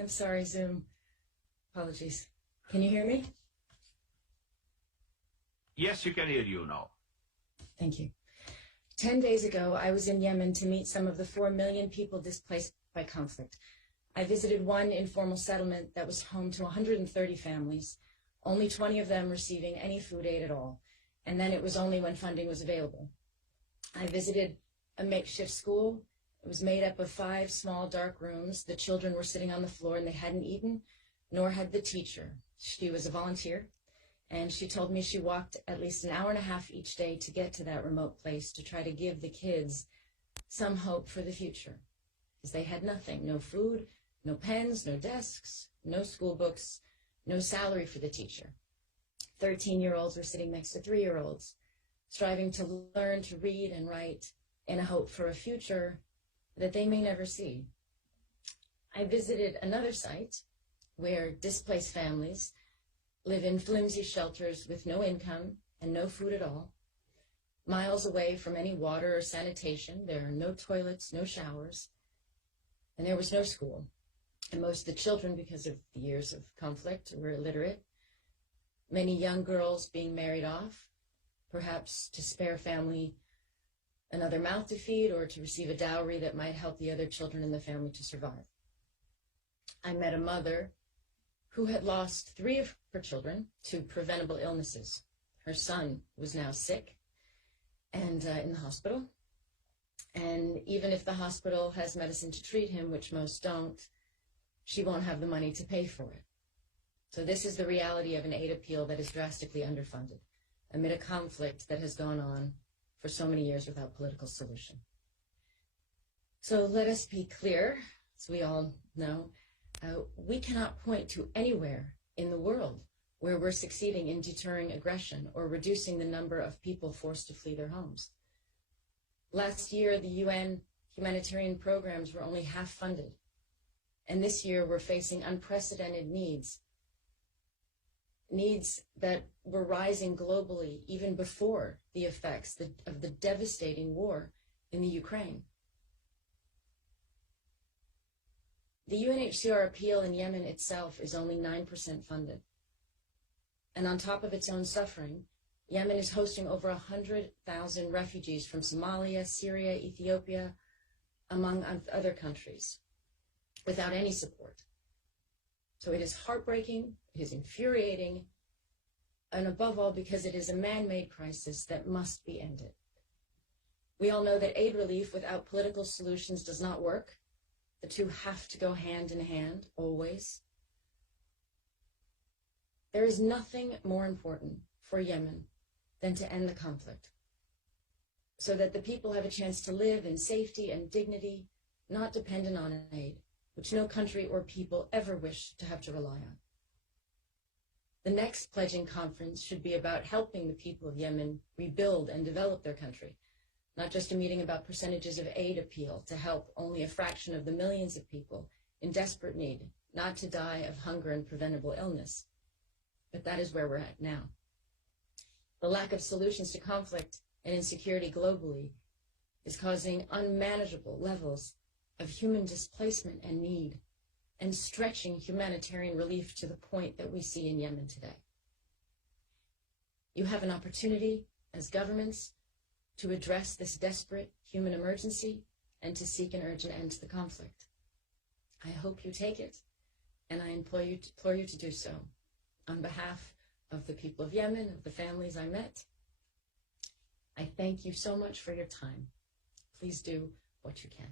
I'm sorry, Zoom. Apologies. Can you hear me? Yes, you can hear you now. Thank you. 10 days ago, I was in Yemen to meet some of the 4 million people displaced by conflict. I visited one informal settlement that was home to 130 families, only 20 of them receiving any food aid at all. And then it was only when funding was available. I visited a makeshift school. It was made up of 5 small dark rooms. The children were sitting on the floor and they hadn't eaten, nor had the teacher. She was a volunteer, and she told me she walked at least an hour and a half each day to get to that remote place to try to give the kids some hope for the future, because they had nothing, no food, no pens, no desks, no school books, no salary for the teacher. 13-year-olds were sitting next to 3-year-olds, striving to learn to read and write in a hope for a future that they may never see. I visited another site where displaced families live in flimsy shelters with no income and no food at all. Miles away from any water or sanitation, there are no toilets, no showers, and there was no school. And most of the children, because of the years of conflict, were illiterate. Many young girls being married off, perhaps to spare family another mouth to feed or to receive a dowry that might help the other children in the family to survive. I met a mother who had lost 3 of her children to preventable illnesses. Her son was now sick and in the hospital. And even if the hospital has medicine to treat him, which most don't, she won't have the money to pay for it. So this is the reality of an aid appeal that is drastically underfunded amid a conflict that has gone on for so many years without political solution. So let us be clear, as we all know, we cannot point to anywhere in the world where we're succeeding in deterring aggression or reducing the number of people forced to flee their homes. Last year, the UN humanitarian programs were only half funded. And this year, we're facing unprecedented needs that were rising globally even before the effects of the devastating war in the Ukraine. The UNHCR appeal in Yemen itself is only 9% funded. And on top of its own suffering, Yemen is hosting over 100,000 refugees from Somalia, Syria, Ethiopia, among other countries, without any support. So it is heartbreaking, it is infuriating, and above all, because it is a man-made crisis that must be ended. We all know that aid relief without political solutions does not work. The two have to go hand in hand, always. There is nothing more important for Yemen than to end the conflict, so that the people have a chance to live in safety and dignity, not dependent on aid, which no country or people ever wish to have to rely on. The next pledging conference should be about helping the people of Yemen rebuild and develop their country, not just a meeting about percentages of aid appeal to help only a fraction of the millions of people in desperate need not to die of hunger and preventable illness. But that is where we're at now. The lack of solutions to conflict and insecurity globally is causing unmanageable levels of human displacement and need, and stretching humanitarian relief to the point that we see in Yemen today. You have an opportunity as governments to address this desperate human emergency and to seek an urgent end to the conflict. I hope you take it, and I implore you to do so. On behalf of the people of Yemen, of the families I met, I thank you so much for your time. Please do what you can.